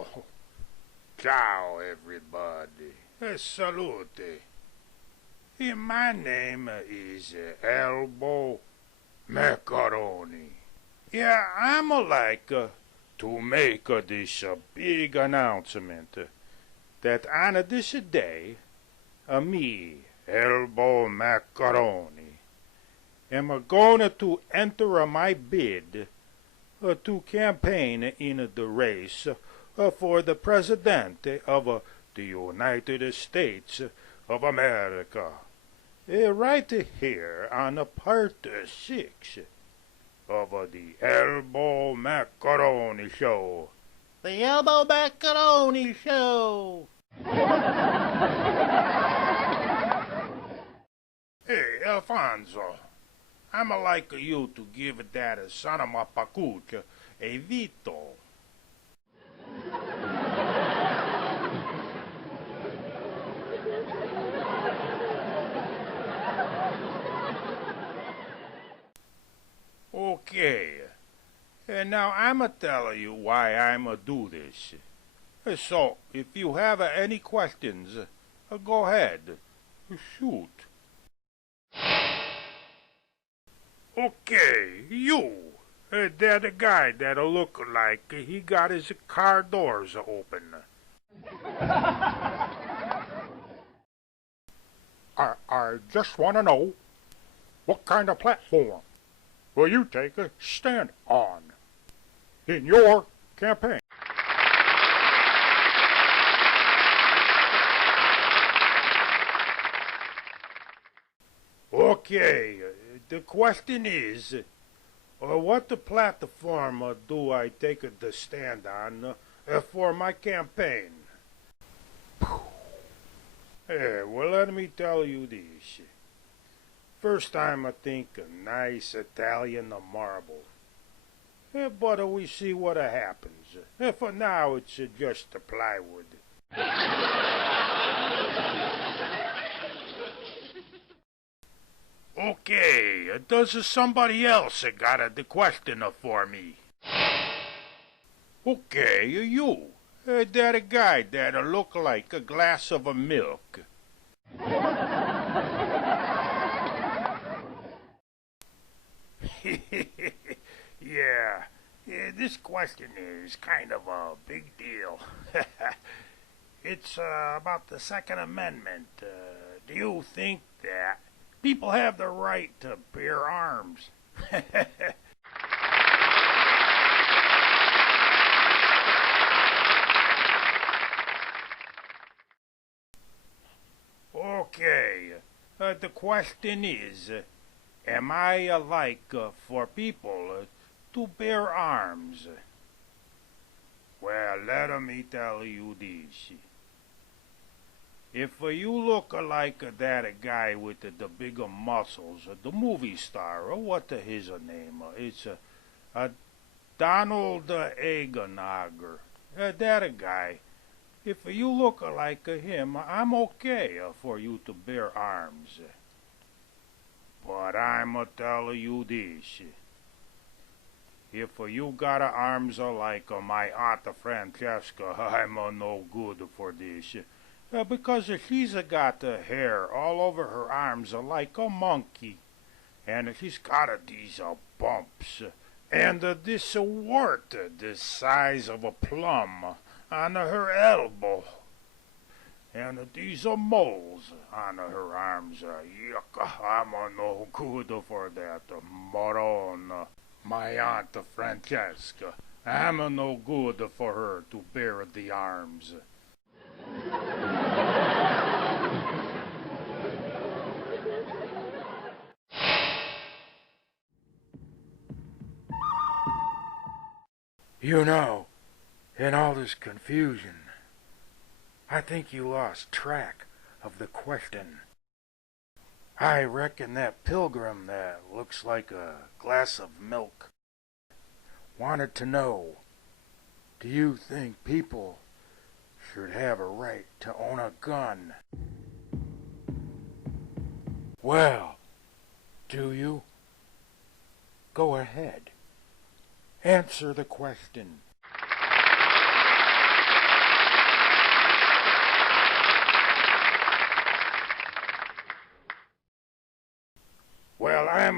Alfonso. Ciao, everybody. Salute. My name is ELBOW MACARONI. Yeah, I'm like to make this big announcement that on this day, me, ELBOW MACARONI, am going to enter my bid to campaign in the race for the President of the United States of America. Right here on part 6 of the ELBOW Macaroni Show. The ELBOW Macaroni Show! Hey, Alfonso, I'm like you to give that son of a pacuch a veto. Okay, and now I'm telling you why I'm do this. So, if you have any questions, go ahead, shoot. Okay, you, that guy that'll look like he got his car doors open. I just want to know, what kind of platform will you take a stand on in your campaign? Okay, the question is, what platform do I take the stand on for my campaign? Well, let me tell you this. First time I think a nice Italian marble. But we see what happens. For now, it's just plywood. Okay, does somebody else got the question for me? Okay, you. That guy that look like a glass of milk. Yeah, this question is kind of a big deal. It's about the Second Amendment. Do you think that people have the right to bear arms? Okay, the question is, am I like for people to bear arms? Well, let me tell you this. If you look like that guy with the bigger muscles, the movie star, what his name? It's Donald Egenhager. That guy. If you look like him, I'm okay for you to bear arms. But I'm telling you this. If you got arms like my Aunt Francesca, I'm no good for this. Because she's got hair all over her arms like a monkey. And she's got these bumps. And this wart the size of a plum on her elbow. And these moles on her arms. Yuck, I'm no good for that. Moron. My Aunt Francesca. I'm no good for her to bear the arms. You know, in all this confusion, I think you lost track of the question. I reckon that pilgrim that looks like a glass of milk wanted to know, do you think people should have a right to own a gun? Well, do you? Go ahead. Answer the question.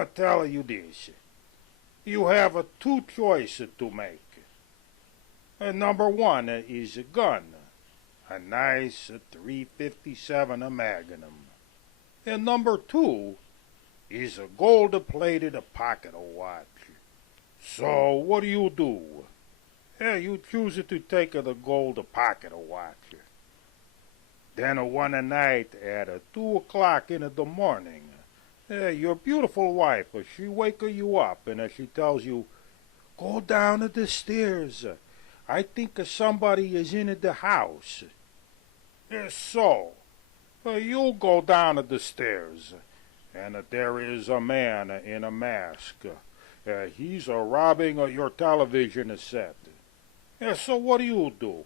I'm telling you this. You have two choices to make. Number one is a gun, a nice 357 Magnum. And number two is a gold-plated pocket watch. So what do? You choose to take the gold pocket watch. Then one night at 2 o'clock in the morning, your beautiful wife, she wake you up and she tells you, go down the stairs. I think somebody is in the house. So, you go down the stairs, and there is a man in a mask. He's robbing your television set. So what do?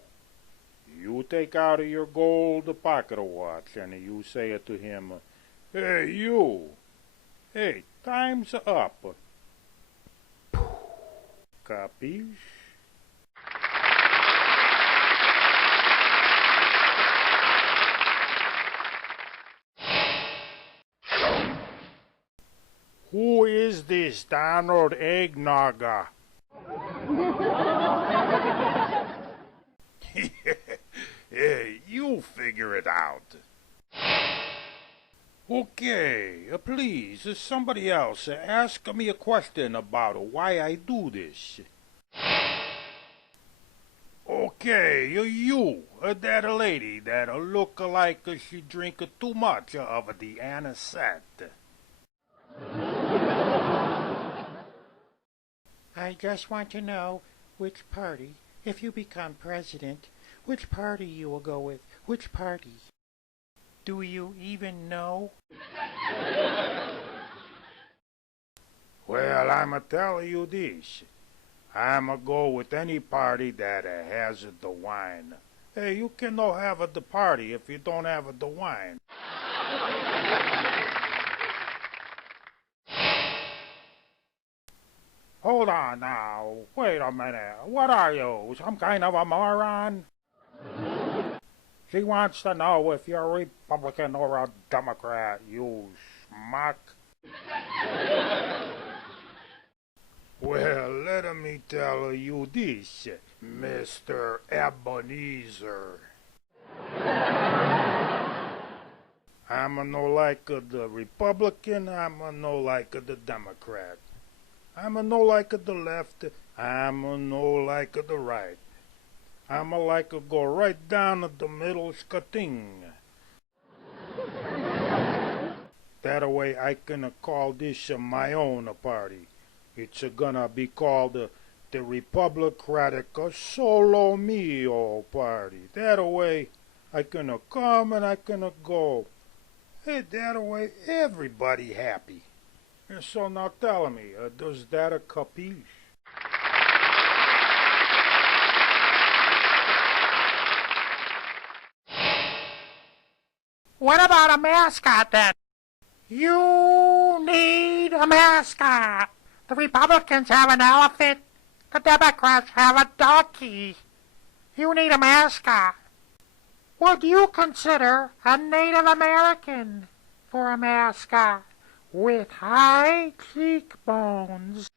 You take out your gold pocket watch and you say to him, hey, you. Hey, time's up. Capiche? Who is this Donald Eggnogger? Hey, you figure it out. Okay, please, somebody else, ask me a question about why I do this. Okay, you, that lady that look like she drink too much of the anisette. I just want to know which party, if you become president, which party you will go with. Which party? Do you even know? Well, I'm telling you this. I'm go with any party that has the wine. Hey, you cannot have the party if you don't have the wine. Hold on now. Wait a minute. What are you? Some kind of a moron? She wants to know if you're a Republican or a Democrat, you schmuck. Well, let me tell you this, Mr. Ebenezer. I'm no like the Republican, I'm no like the Democrat. I'm no like the left, I'm no like the right. I'm like go right down the middle skating. That way I can call this my own party. It's gonna be called the Republicatic Solo Mio Party. That way I can come and I can go. Hey, that way everybody happy. And so now tell me, does that a capiche? What about a mascot then? You need a mascot. The Republicans have an elephant. The Democrats have a donkey. You need a mascot. Would you consider a Native American for a mascot with high cheekbones?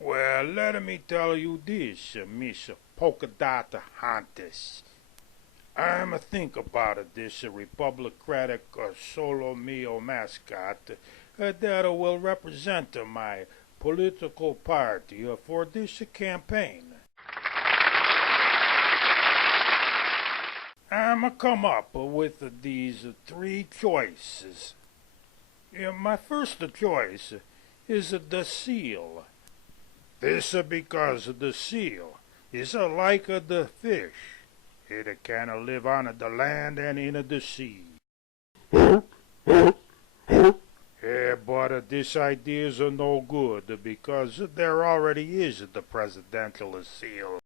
Well, let me tell you this, Miss Polka Dot Hunters. I'm a think about this Republicatic Solo Mio mascot that will represent my political party for this campaign. I'm come up with these three choices. My first choice is the seal. This because the seal is like the fish. It can live on the land and in the sea. Yeah, but this idea is no good because there already is the presidential seal.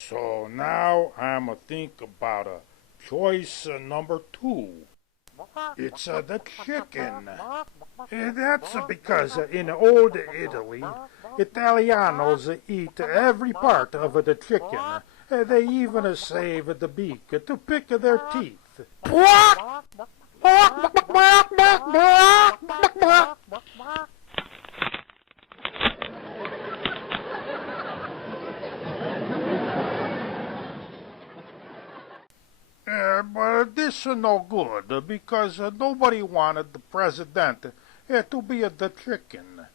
So now I'm think about choice number two. It's the chicken. That's because in old Italy, Italianos eat every part of the chicken. They even save the beak to pick their teeth. But this is no good because nobody wanted the president to be the chicken.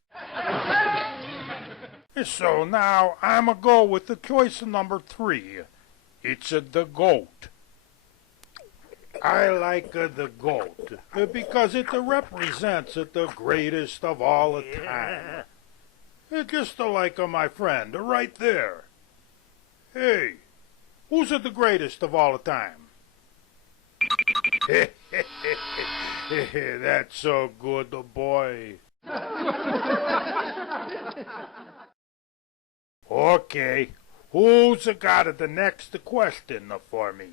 So now I'm a go with the choice number 3. It's the goat. I like the goat because it represents the greatest of all time. Just like my friend right there. Hey, who's the greatest of all time? That's so good, boy. Okay, who's got the next question for me?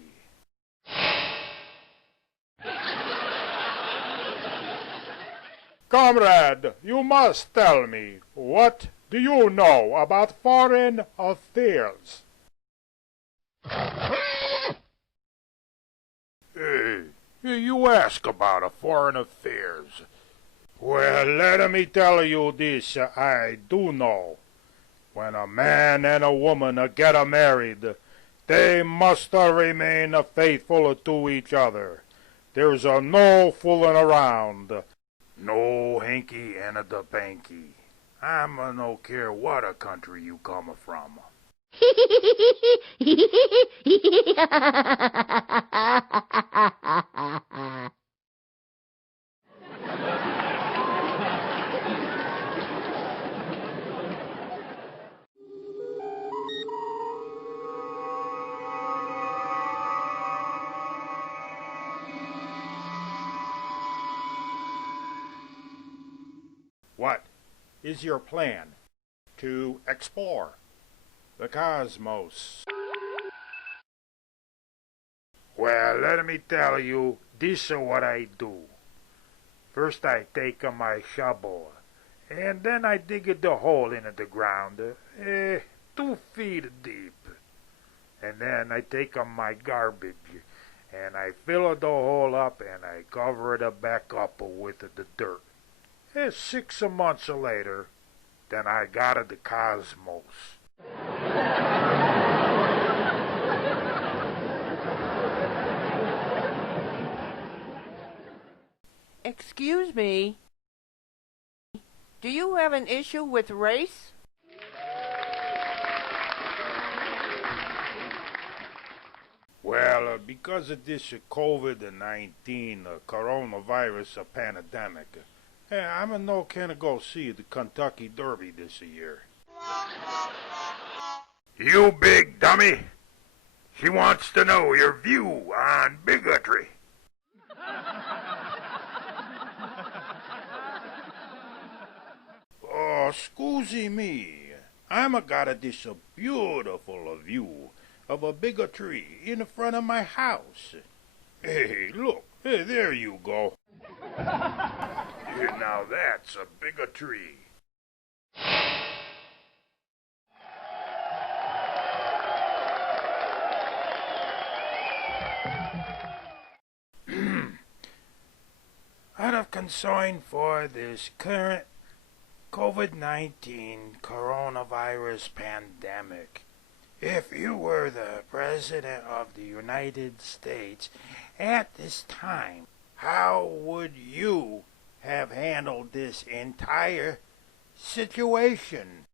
Comrade, you must tell me, what do you know about foreign affairs? Hey, you ask about foreign affairs. Well, let me tell you this, I do know. When a man and a woman get married, they must remain faithful to each other. There's no fooling around. No hanky and the panky. I'm no care what a country you come from. What is your plan to explore the cosmos? Well, let me tell you, this is what I do. First I take my shovel, and then I dig the hole in the ground, 2 feet deep. And then I take my garbage, and I fill the hole up, and I cover it back up with the dirt. 6 months later, then I got the cosmos. Excuse me. Do you have an issue with race? Well, because of this COVID-19 coronavirus pandemic, I'm no can go see the Kentucky Derby this year. You big dummy! She wants to know your view on bigotry. Oh, scusi me. I'm got this beautiful view of a bigotry in front of my house. Hey, look, there you go. Now that's a bigotry. Out of concern for this current COVID-19 coronavirus pandemic, if you were the President of the United States at this time, how would you have handled this entire situation?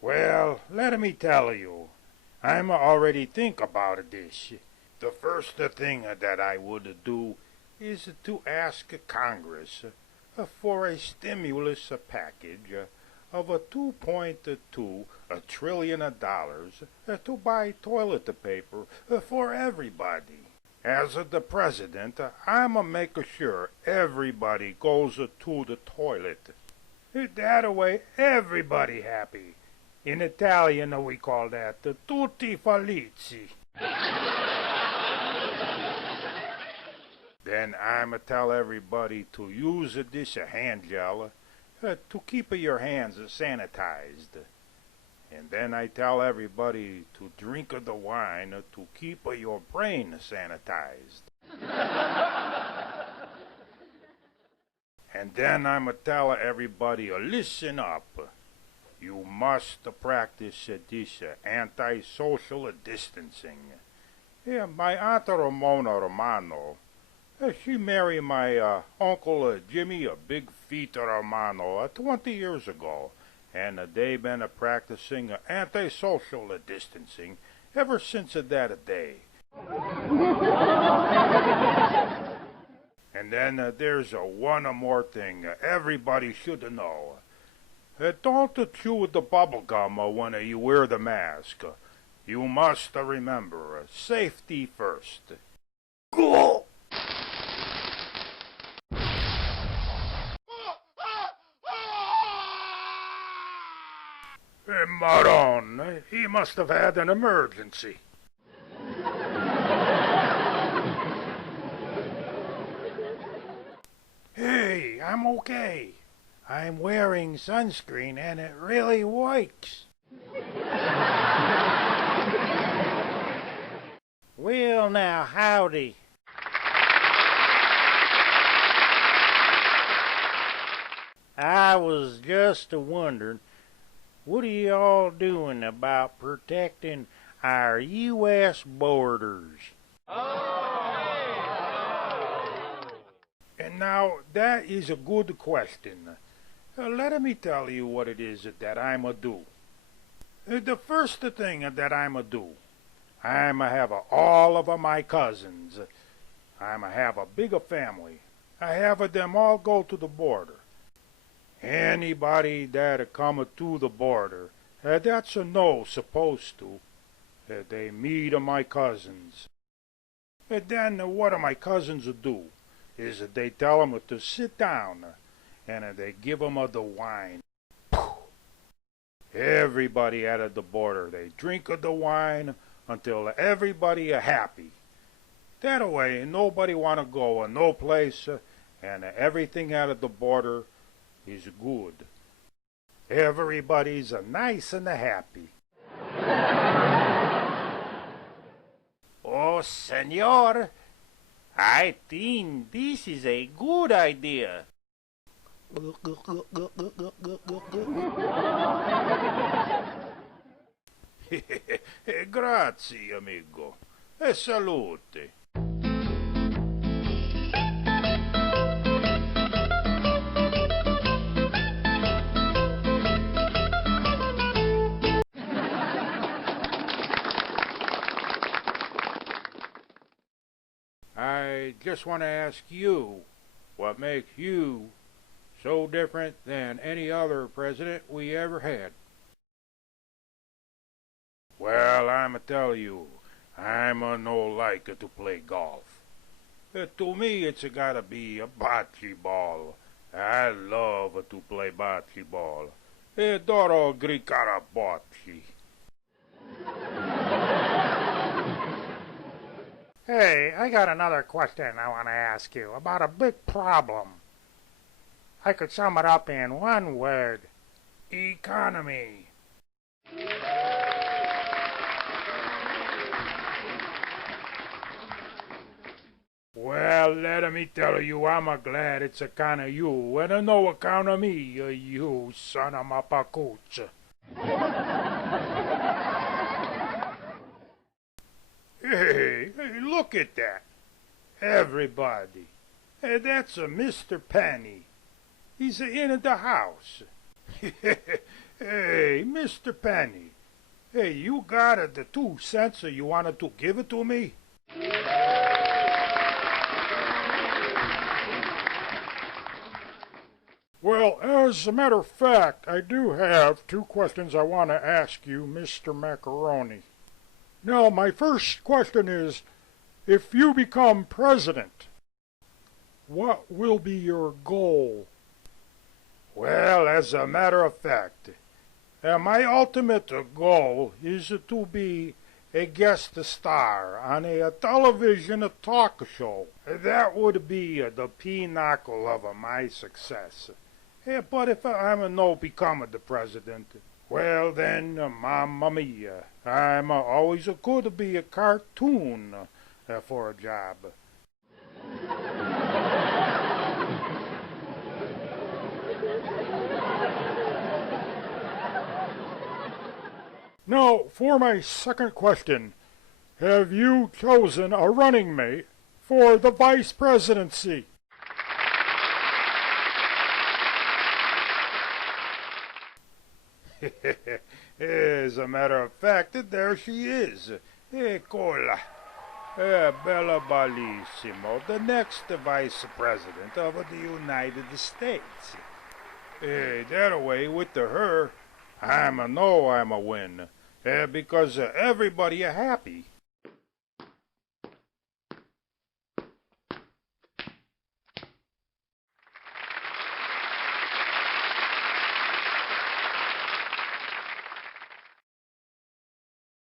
Well, let me tell you, I'm already think about this. The first thing that I would do is to ask Congress for a stimulus package of $2.2 trillion to buy toilet paper for everybody. As the president, I'ma make sure everybody goes to the toilet. That way, everybody happy. In Italian, we call that tutti felici. Then I'ma tell everybody to use this hand gel to keep your hands sanitized. And then I tell everybody to drink the wine to keep your brain sanitized. And then I'ma tell everybody, listen up. You must practice this anti-social distancing. Yeah, my Aunt Ramona Romano, she married my Uncle Jimmy, a Big Feet Romano, 20 years ago. And they've been practicing anti-social distancing ever since that day. And then there's one more thing everybody should know. Don't chew the bubble gum when you wear the mask. You must remember, safety first. Go! Moron, he must have had an emergency. Hey, I'm okay. I'm wearing sunscreen and it really works. Well, now, howdy. I was just wondering, what are y'all doing about protecting our U.S. borders? And now, that is a good question. Let me tell you what it is that I'ma do. The first thing that I'ma do, I'ma have all of my cousins. I'ma have a bigger family. I have them all go to the border. Anybody that come to the border, that's a no supposed to. They meet my cousins. And then what my cousins do is they tell them to sit down, and they give them the wine. Everybody at the border, they drink the wine until everybody happy. That way, nobody want to go no place, and everything at the border is good. Everybody's nice and happy. Oh, senor, I think this is a good idea. Grazie, amigo. E salute. I just want to ask you, what makes you so different than any other president we ever had? Well, I'ma tell you, I'm no like to play golf. To me, it's gotta be a bocce ball. I love to play bocce ball. Adoro giocare a bocce. Hey, I got another question I want to ask you about a big problem. I could sum it up in one word. Economy. Well, let me tell you, I'm glad it's a kind of you, and no account of me, you son of a pacuch. Hey, look at that. Everybody. Hey, that's Mr. Penny. He's in the house. Hey, Mr. Penny. Hey, you got the 2 cents you wanted to give it to me? Well, as a matter of fact, I do have 2 questions I want to ask you, Mr. Macaroni. Now, my first question is, if you become president, what will be your goal? Well, as a matter of fact, My ultimate goal is to be a guest star on a television talk show. That would be the pinnacle of my success. But if I'm no become the president, well then, mamma mia, I'm always could be a cartoon for a job. Now, for my second question, have you chosen a running mate for the vice presidency? As a matter of fact, there she is. Eccola. Bella Bellissimo, the next vice president of the United States. That way, with her, I'm a win. Because everybody happy.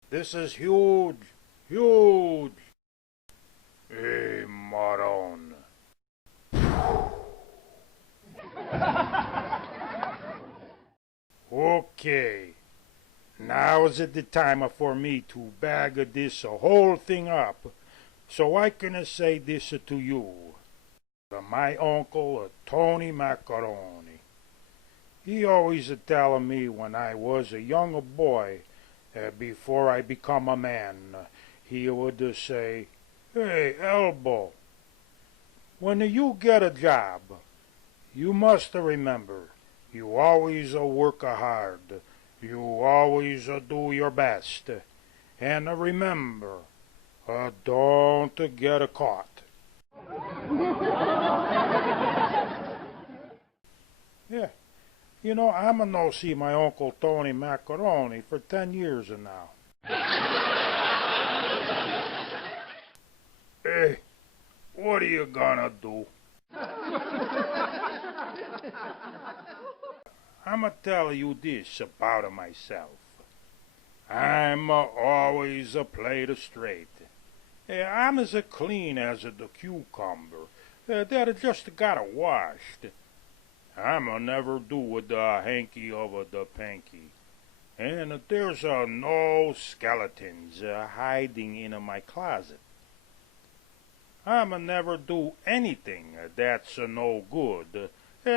This is huge, huge. Hey, moron. Okay. Now is the time for me to bag this whole thing up, so I can say this to you. My uncle, Tony Macaroni. He always tell me when I was a young boy, before I become a man, he would say, "Hey, Elbow, when you get a job, you must remember, you always work hard. You always do your best. And remember, don't get caught." Yeah, you know, I'm no see my Uncle Tony Macaroni for 10 years now. Hey, what are you gonna do? I'ma tell you this about myself. I'm always played straight. I'm as clean as the cucumber that just got washed. I'ma never do with the hanky over the panky. And there's no skeletons hiding in my closet. I'ma never do anything that's no good.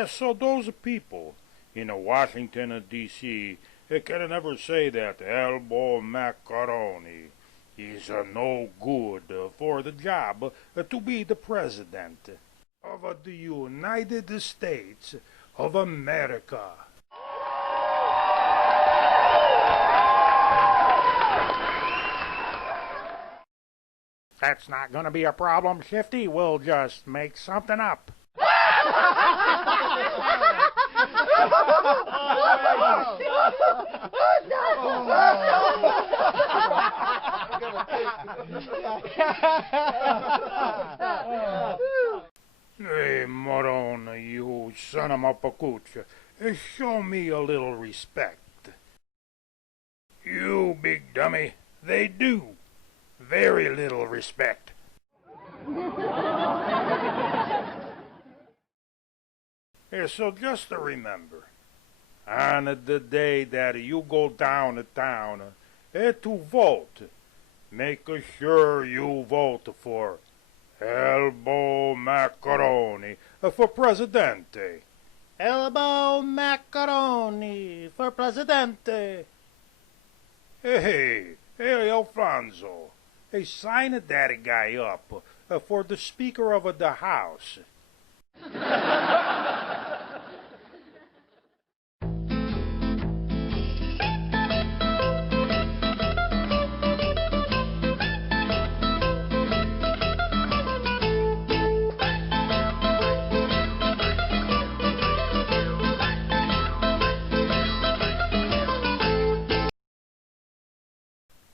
So those people in Washington, D.C. can never say that ELBOW MACARONI is no good for the job to be the president of the United States of America. That's not gonna be a problem, Shifty. We'll just make something up. Hey, moron, you son of a pacuch. Show me a little respect. You big dummy, they do. Very little respect. So just remember, on the day that you go downtown to vote, make sure you vote for ELBOW MACARONI for Presidente. ELBOW MACARONI for Presidente. Hey, Alfonso. Hey, sign that guy up for the Speaker of the House.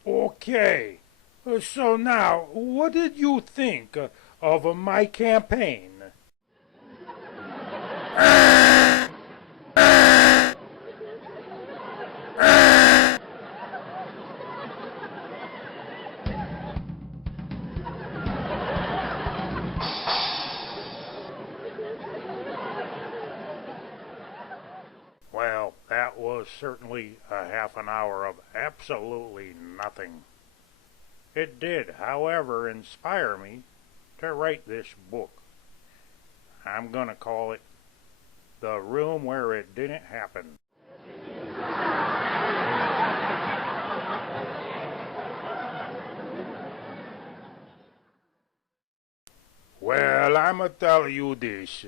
Okay, so now, what did you think of my campaign? was certainly a half an hour of absolutely nothing. It did, however, inspire me to write this book. I'm gonna call it The Room Where It Didn't Happen. Well, I'ma tell you this.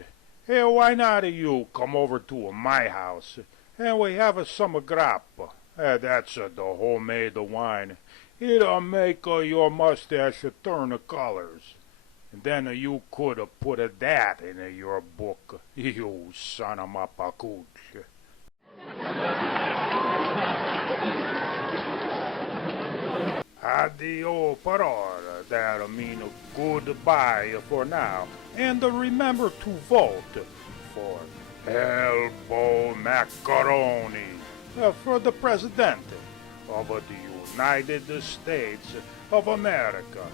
Hey, why not you come over to my house and we have some grappa? That's the homemade wine. It'll make your mustache turn colors. And then you could put that in your book, you son of a pacooch. Addio parole, that'll mean goodbye for now. And remember to vote for ELBOW MACARONI for the President of the United States of America.